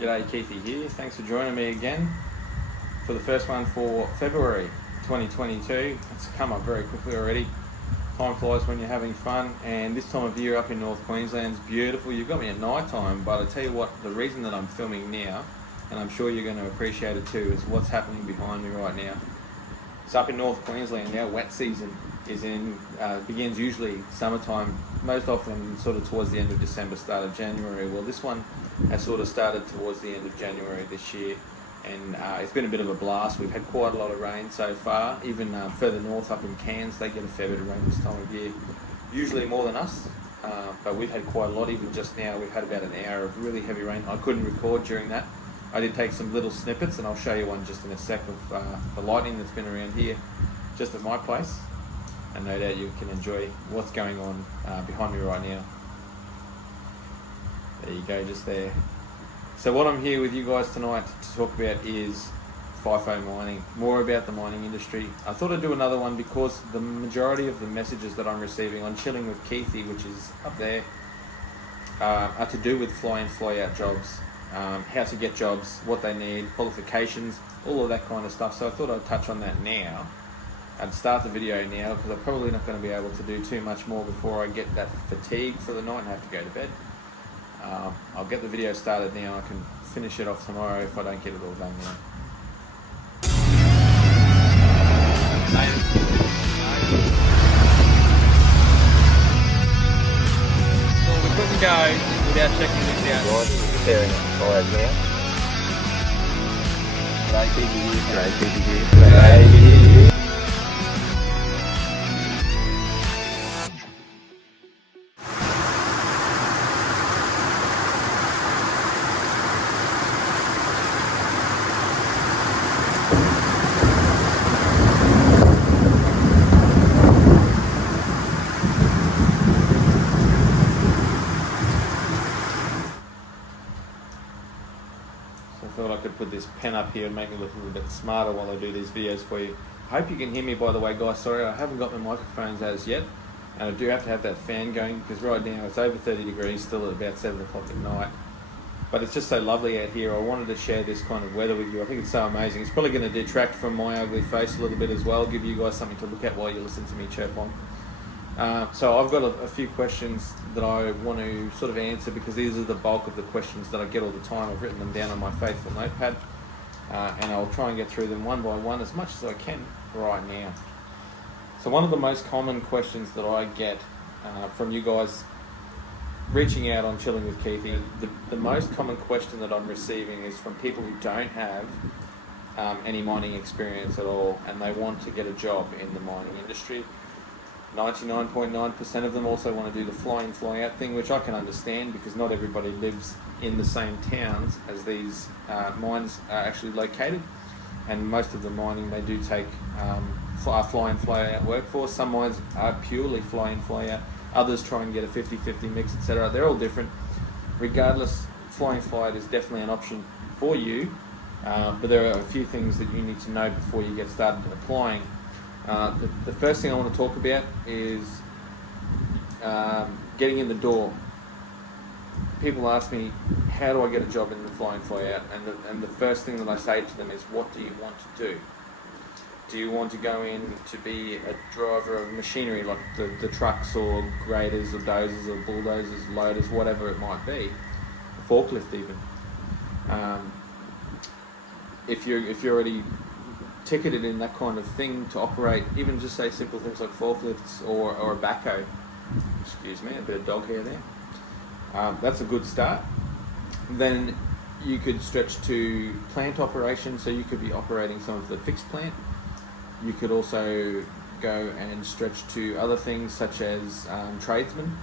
G'day, Keithy here. Thanks for joining me again for the first one for February 2022. It's come up very quickly already. Time flies when you're having fun, and this time of year up in North Queensland's beautiful. You've got me at night time, but I tell you what, the reason that I'm filming now, and I'm sure you're going to appreciate it too, is what's happening behind me right now. It's up in North Queensland. Our wet season begins usually summertime, most often sort of towards the end of December, start of January. Well, this one has sort of started towards the end of January this year, and it's been a bit of a blast. We've had quite a lot of rain so far. Even further north up in Cairns, they get a fair bit of rain this time of year, usually more than us, but we've had quite a lot. Even just now we've had about an hour of really heavy rain. I couldn't record during that. I did take some little snippets, and I'll show you one just in a sec of the lightning that's been around here just at my place, and no doubt you can enjoy what's going on behind me right now. There you go, just there. So what I'm here with you guys tonight to talk about is FIFO mining, more about the mining industry. I thought I'd do another one because the majority of the messages that I'm receiving on Chilling with Keithy, which is up there, are to do with fly-in, fly-out jobs, how to get jobs, what they need, qualifications, all of that kind of stuff. So I thought I'd touch on that now. I'd start the video now because I'm probably not going to be able to do too much more before I get that fatigue for the night and have to go to bed. I'll get the video started now. I can finish it off tomorrow if I don't get it all done now. Well, we couldn't go without checking this out. Right, preparing fires now. G'day, Keithy here. G'day, Keithy here. G'day, Keithy here. I thought I could put this pen up here and make me look a little bit smarter while I do these videos for you. I hope you can hear me, by the way, guys. Sorry, I haven't got my microphones as yet, and I do have to have that fan going because right now it's over 30 degrees still at about 7 o'clock at night. But it's just so lovely out here. I wanted to share this kind of weather with you. I think it's so amazing. It's probably going to detract from my ugly face a little bit as well, give you guys something to look at while you listen to me chirp on. So I've got a few questions that I want to sort of answer because these are the bulk of the questions that I get all the time. I've written them down on my faithful notepad, and I'll try and get through them one by one as much as I can right now. So one of the most common questions that I get from you guys reaching out on Chilling with Keithy, the most common question that I'm receiving is from people who don't have any mining experience at all, and they want to get a job in the mining industry. 99.9% of them also want to do the fly-in, fly-out thing, which I can understand because not everybody lives in the same towns as these mines are actually located, and most of the mining they do take fly-in, fly-out workforce. Some mines are purely fly-in, fly-out. Others try and get a 50-50 mix, etc. They're all different. Regardless, fly-in, fly-out is definitely an option for you, but there are a few things that you need to know before you get started applying. The first thing I want to talk about is getting in the door. People ask me, how do I get a job in the fly-in, fly-out? And the first thing that I say to them is, what do you want to do? Do you want to go in to be a driver of machinery like the trucks or graders or dozers or bulldozers, loaders, whatever it might be, a forklift even? If you're already ticketed in that kind of thing to operate, even just say simple things like forklifts or a backhoe, excuse me, a bit of dog hair there, that's a good start. Then you could stretch to plant operation, so you could be operating some of the fixed plant. You could also go and stretch to other things such as tradesmen.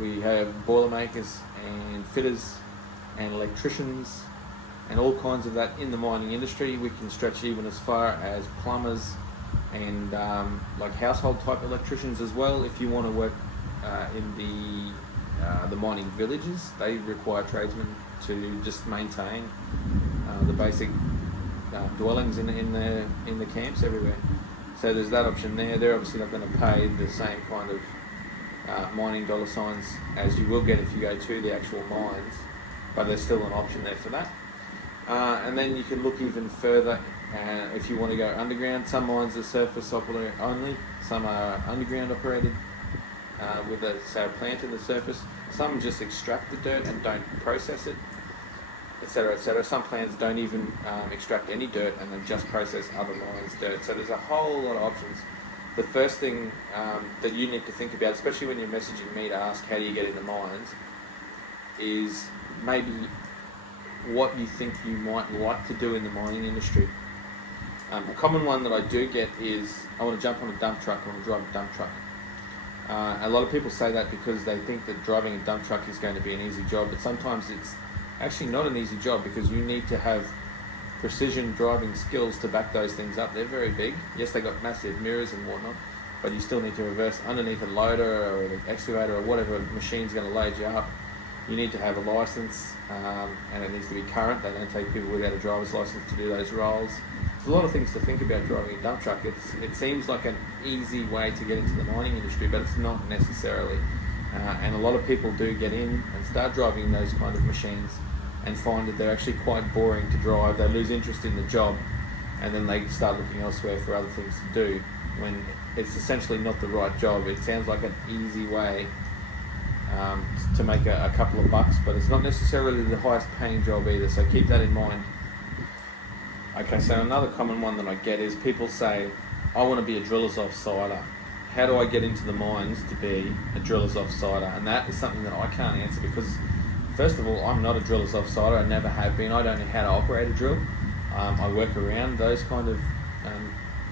We have boilermakers and fitters and electricians and all kinds of that in the mining industry. We can stretch even as far as plumbers and like household type electricians as well. If you want to work in the mining villages, they require tradesmen to just maintain the basic dwellings in the camps everywhere. So there's that option there. They're obviously not going to pay the same kind of mining dollar signs as you will get if you go to the actual mines. but there's still an option there for that. And then you can look even further if you want to go underground. Some mines are surface operated only, some are underground operated with a plant in the surface. Some just extract the dirt and don't process it, etc., etc. Some plants don't even extract any dirt and then just process other mines' dirt. So there's a whole lot of options. The first thing that you need to think about, especially when you're messaging me to ask how do you get into mines, is maybe what you think you might like to do in the mining industry. A common one that I do get is I want to jump on a dump truck, I want to drive a dump truck. A lot of people say that because they think that driving a dump truck is going to be an easy job, but sometimes it's actually not an easy job because you need to have precision driving skills to back those things up. They're very big. Yes, they got massive mirrors and whatnot, but you still need to reverse underneath a loader or an excavator or whatever machine's going to load you up. You need to have a license, and it needs to be current. They don't take people without a driver's license to do those roles. There's a lot of things to think about driving a dump truck. It seems like an easy way to get into the mining industry, but it's not necessarily. And a lot of people do get in and start driving those kind of machines and find that they're actually quite boring to drive. They lose interest in the job, and then they start looking elsewhere for other things to do when it's essentially not the right job. It sounds like an easy way to make a couple of bucks, but it's not necessarily the highest paying job either, so keep that in mind. Okay, so another common one that I get is people say, I want to be a driller's offsider. How do I get into the mines to be a driller's offsider? And that is something that I can't answer because, first of all, I'm not a driller's offsider. I never have been. I don't know how to operate a drill. I work around those kind of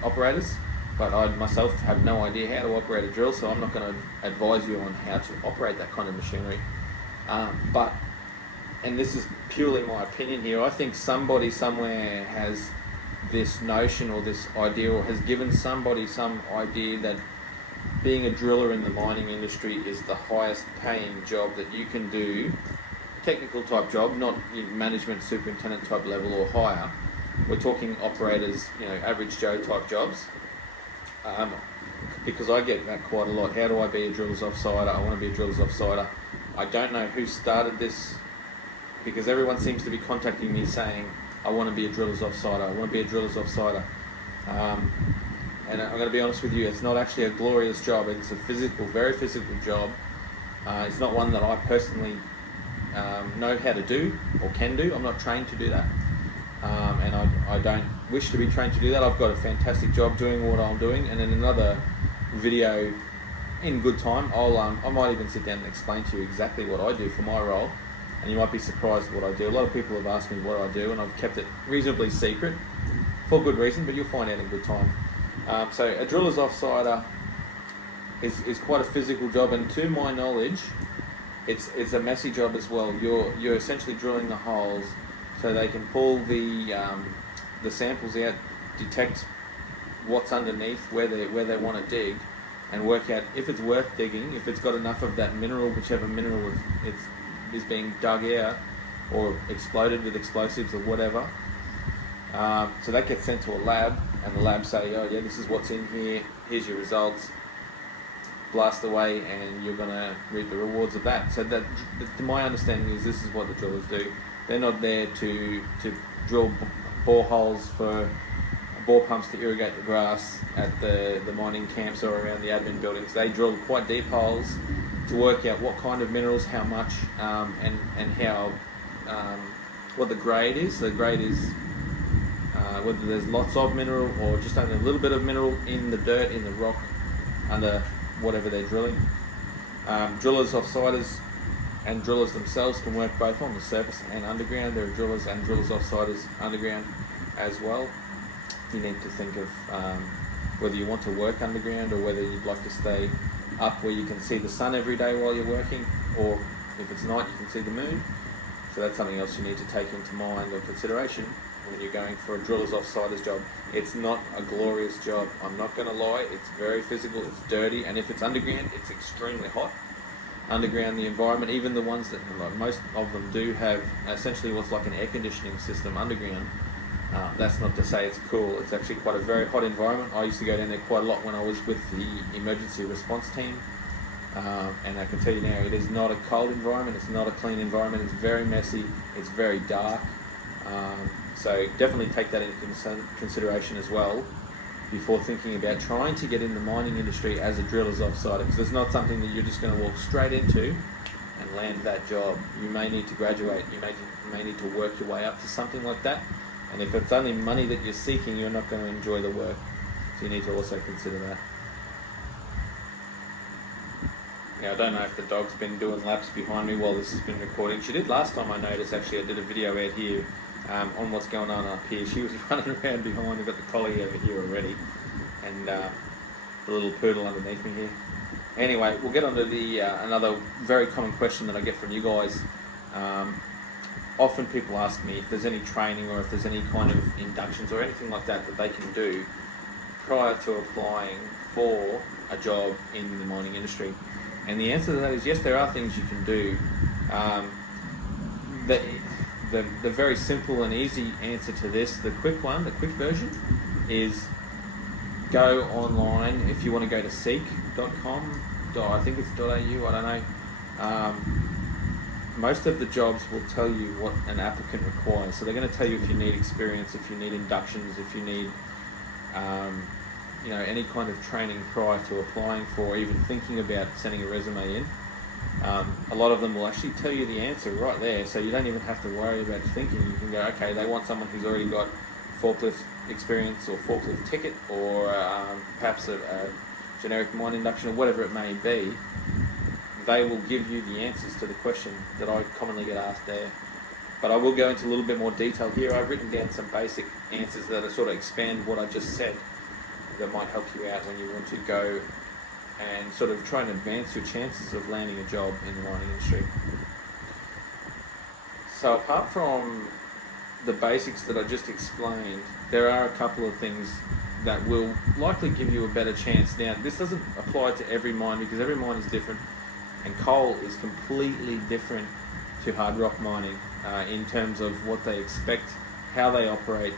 operators, but I myself have no idea how to operate a drill, so I'm not going to advise you on how to operate that kind of machinery. And this is purely my opinion here, I think somebody somewhere has this notion or this idea, or has given somebody some idea that being a driller in the mining industry is the highest paying job that you can do, technical type job, not management superintendent type level or higher. We're talking operators, average Joe type jobs. Because I get that quite a lot. How do I be a driller's offsider? I want to be a driller's offsider. I don't know who started this, because everyone seems to be contacting me saying, I want to be a driller's offsider, I want to be a driller's offsider. And I'm going to be honest with you, it's not actually a glorious job. It's a very physical job. It's not one that I personally know how to do or can do. I'm not trained to do that. And I don't wish to be trained to do that. I've got a fantastic job doing what I'm doing, and in another video in good time, I might even sit down and explain to you exactly what I do for my role, and you might be surprised at what I do. A lot of people have asked me what I do, and I've kept it reasonably secret for good reason, but you'll find out in good time. So a driller's offsider is quite a physical job, and to my knowledge, it's a messy job as well. You're essentially drilling the holes so they can pull the samples out, detect what's underneath, where they want to dig, and work out if it's worth digging, if it's got enough of that mineral, whichever mineral is being dug out or exploded with explosives or whatever. So that gets sent to a lab, and the lab say, oh yeah, this is what's in here, here's your results, blast away, and you're going to reap the rewards of that. So that, to my understanding, is this is what the drillers do. They're not there to drill boreholes for bore pumps to irrigate the grass at the mining camps or around the admin buildings. They drill quite deep holes to work out what kind of minerals, how much, and how what the grade is. The grade is whether there's lots of mineral or just only a little bit of mineral in the dirt, in the rock, under whatever they're drilling. Drillers, offsiders, and drillers themselves can work both on the surface and underground. There are drillers and drillers offsiders underground as well. You need to think of whether you want to work underground or whether you'd like to stay up where you can see the sun every day while you're working, or if it's night you can see the moon. So that's something else you need to take into mind or consideration when you're going for a driller's offsiders job. It's not a glorious job, I'm not going to lie. It's very physical, it's dirty, and if it's underground, it's extremely hot. Underground, the environment, even the ones that, like most of them do have essentially what's like an air conditioning system underground. That's not to say it's cool. It's actually quite a very hot environment. I used to go down there quite a lot when I was with the emergency response team And I can tell you now, it is not a cold environment, it's not a clean environment, it's very messy, it's very dark. So definitely take that into consideration as well before thinking about trying to get in the mining industry as a driller's offsider, because it's not something that you're just going to walk straight into and land that job. You may need to graduate, you may need to work your way up to something like that, and if it's only money that you're seeking, you're not going to enjoy the work. So you need to also consider that. Now, I don't know if the dog's been doing laps behind me while this has been recording. She did last time, I noticed. Actually, I did a video out here on what's going on up here. She was running around behind. We've got the collie over here already, and the little poodle underneath me here. Anyway, we'll get on to the another very common question that I get from you guys. Often people ask me if there's any training or if there's any kind of inductions or anything like that that they can do prior to applying for a job in the mining industry. And the answer to that is yes, there are things you can do. The very simple and easy answer to this, the quick version, is go online. If you want to go to seek.com, I think it's .au, I don't know. Most of the jobs will tell you what an applicant requires. So they're going to tell you if you need experience, if you need inductions, if you need any kind of training prior to applying for, or even thinking about sending a resume in. A lot of them will actually tell you the answer right there, so you don't even have to worry about thinking. You can go, okay, they want someone who's already got forklift experience or forklift ticket, or perhaps a generic mine induction, or whatever it may be. They will give you the answers to the question that I commonly get asked there. But I will go into a little bit more detail here. I've written down some basic answers that are sort of expand what I just said, that might help you out when you want to go and sort of try and advance your chances of landing a job in the mining industry. So apart from the basics that I just explained, there are a couple of things that will likely give you a better chance. Now, this doesn't apply to every mine because every mine is different, and coal is completely different to hard rock mining in terms of what they expect, how they operate,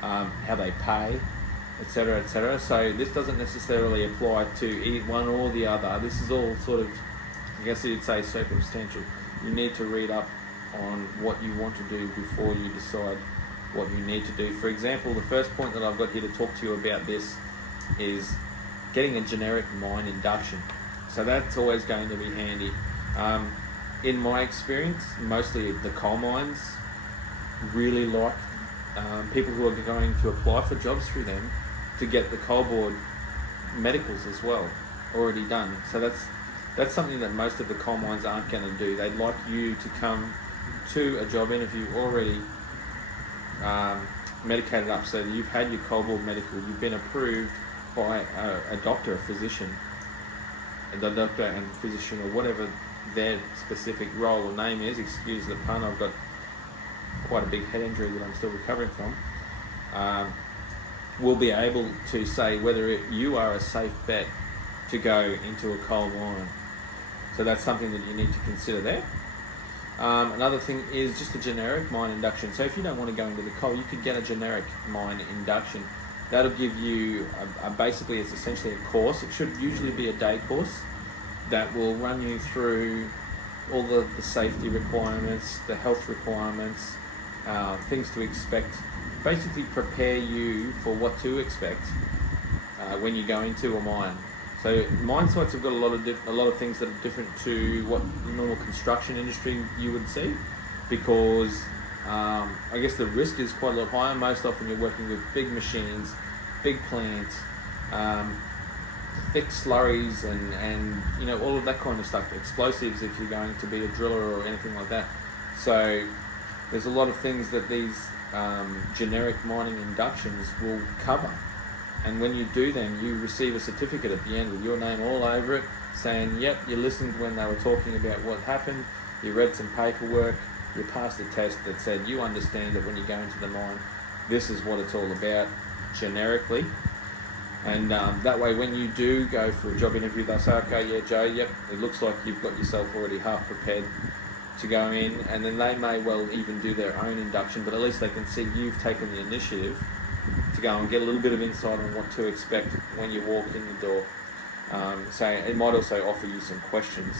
how they pay, etc., etc. So this doesn't necessarily apply to one or the other. This is all sort of, I guess you'd say, circumstantial. You need to read up on what you want to do before you decide what you need to do. For example, the first point that I've got here to talk to you about this is getting a generic mine induction. So that's always going to be handy. In my experience, mostly the coal mines really like people who are going to apply for jobs through them to get the coal board medicals as well already done. So that's something that most of the coal mines aren't going to do. They'd like you to come to a job interview already medicated up, so that you've had your coal board medical, you've been approved by a doctor, a physician, the doctor and physician, or whatever their specific role or name is. Excuse the pun, I've got quite a big head injury that I'm still recovering from. Will be able to say whether you are a safe bet to go into a coal mine. So that's something that you need to consider there. Another thing is just a generic mine induction. So if you don't want to go into the coal, you could get a generic mine induction. That'll give you basically, it's essentially a course. It should usually be a day course that will run you through all the safety requirements, the health requirements, things to expect. Basically prepare you for what to expect when you go into a mine. So mine sites have got a lot of things that are different to what normal construction industry you would see, because I guess the risk is quite a lot higher. Most often you're working with big machines, big plants, thick slurries and all of that kind of stuff, explosives if you're going to be a driller or anything like that. So there's a lot of things that these generic mining inductions will cover. And when you do them, you receive a certificate at the end with your name all over it, saying, yep, you listened when they were talking about what happened, you read some paperwork, you passed a test that said you understand that when you go into the mine, this is what it's all about, generically. And that way, when you do go for a job interview, they'll say, okay, yeah, Joe, yep, it looks like you've got yourself already half prepared to go in. And then they may well even do their own induction, but at least they can see you've taken the initiative to go and get a little bit of insight on what to expect when you walk in the door. So it might also offer you some questions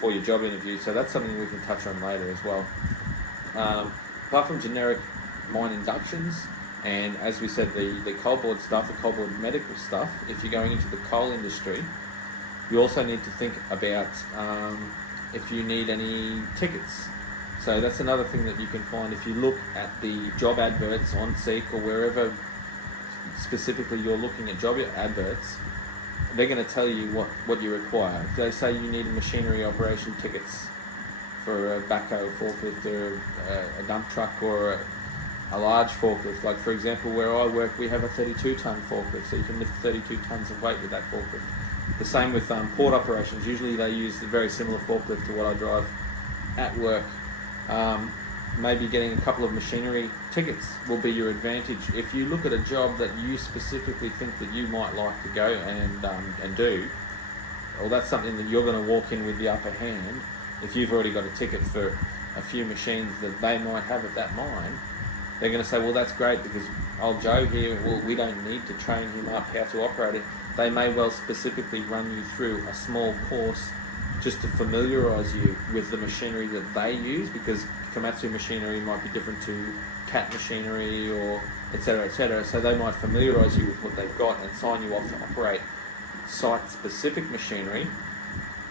for your job interview. So that's something we can touch on later as well. Apart from generic mine inductions, and as we said, the coal board stuff, the coal board medical stuff, if you're going into the coal industry, you also need to think about if you need any tickets. So that's another thing that you can find if you look at the job adverts on Seek or wherever specifically you're looking at job adverts. They're going to tell you what you require. If they say you need machinery operation tickets for a backhoe forklift or a dump truck or a large forklift, like for example where I work, we have a 32-ton forklift, so you can lift 32 tons of weight with that forklift. The same with port operations. Usually they use a very similar forklift to what I drive at work. Maybe getting a couple of machinery tickets will be your advantage. If you look at a job that you specifically think that you might like to go and do, well, that's something that you're going to walk in with the upper hand. If you've already got a ticket for a few machines that they might have at that mine, they're going to say, well, that's great because old Joe here, well, we don't need to train him up how to operate it. They may well specifically run you through a small course just to familiarise you with the machinery that they use, because Komatsu machinery might be different to Cat machinery or etc. etc. So they might familiarise you with what they've got and sign you off to operate site-specific machinery.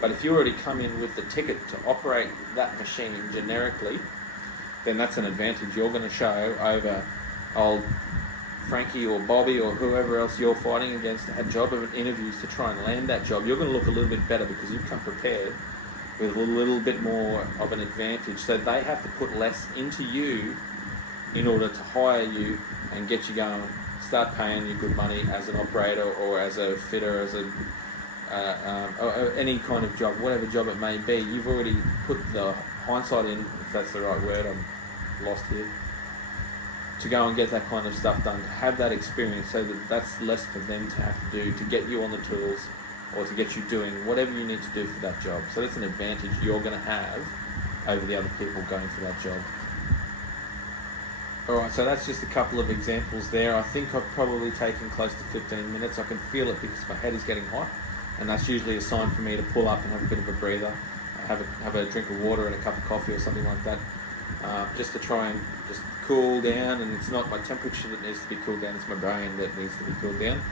But if you already come in with the ticket to operate that machine generically, then that's an advantage you're going to show over old Frankie or Bobby or whoever else you're fighting against at job interviews to try and land that job. You're going to look a little bit better because you've come prepared with a little bit more of an advantage. So they have to put less into you in order to hire you and get you going, start paying you good money as an operator or as a fitter, as a or any kind of job, whatever job it may be. You've already put the hindsight in, if that's the right word, I'm lost here, to go and get that kind of stuff done, to have that experience, so that that's less for them to have to do to get you on the tools or to get you doing whatever you need to do for that job. So that's an advantage you're going to have over the other people going for that job. Alright, so that's just a couple of examples there. I think I've probably taken close to 15 minutes. I can feel it because my head is getting hot, and that's usually a sign for me to pull up and have a bit of a breather, have a drink of water and a cup of coffee or something like that, just to try and just cool down. And it's not my temperature that needs to be cooled down, it's my brain that needs to be cooled down.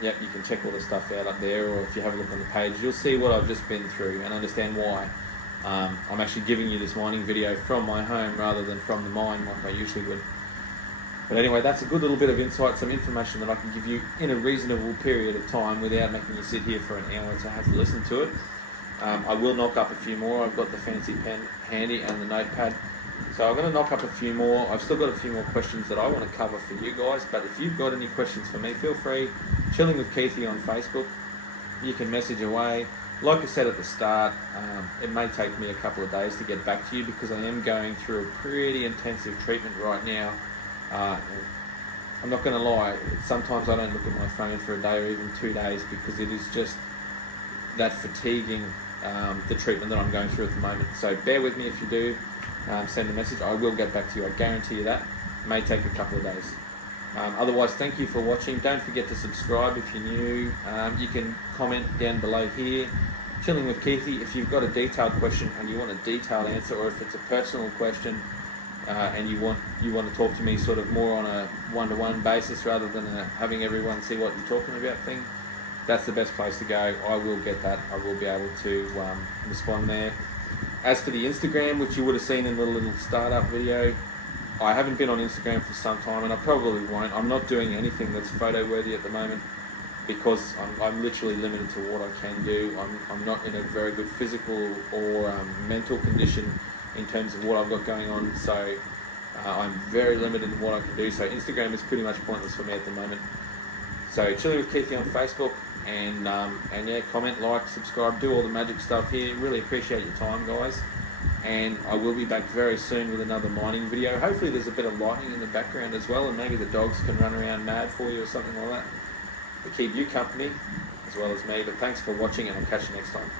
Yep, you can check all the stuff out up there, or if you have a look on the page, you'll see what I've just been through and understand why I'm actually giving you this mining video from my home rather than from the mine like I usually would. But anyway, that's a good little bit of insight, some information that I can give you in a reasonable period of time without making you sit here for an hour to have to listen to it. I will knock up a few more. I've got the fancy pen handy and the notepad. So I'm going to knock up a few more. I've still got a few more questions that I want to cover for you guys, but if you've got any questions for me, feel free. Chilling with Keithy on Facebook. You can message away. Like I said at the start, it may take me a couple of days to get back to you because I am going through a pretty intensive treatment right now. I'm not going to lie, sometimes I don't look at my phone for a day or even 2 days because it is just that fatiguing, the treatment that I'm going through at the moment. So bear with me if you do send a message. I will get back to you, I guarantee you that. It may take a couple of days. Otherwise, thank you for watching. Don't forget to subscribe if you're new. You can comment down below here. Chilling with Keithy, if you've got a detailed question and you want a detailed answer, or if it's a personal question and you want to talk to me sort of more on a one-to-one basis rather than having everyone see what you're talking about thing, that's the best place to go. I will get that. I will be able to respond there. As for the Instagram, which you would have seen in the little startup video, I haven't been on Instagram for some time, and I probably won't. I'm not doing anything that's photo-worthy at the moment because I'm literally limited to what I can do. I'm not in a very good physical or mental condition in terms of what I've got going on, so I'm very limited in what I can do. So Instagram is pretty much pointless for me at the moment. So Chilling with Keithy on Facebook, and yeah, comment, like, subscribe, do all the magic stuff here. Really appreciate your time, guys. And I will be back very soon with another mining video. Hopefully there's a bit of lighting in the background as well, and maybe the dogs can run around mad for you or something like that to keep you company as well as me. But thanks for watching, and I'll catch you next time.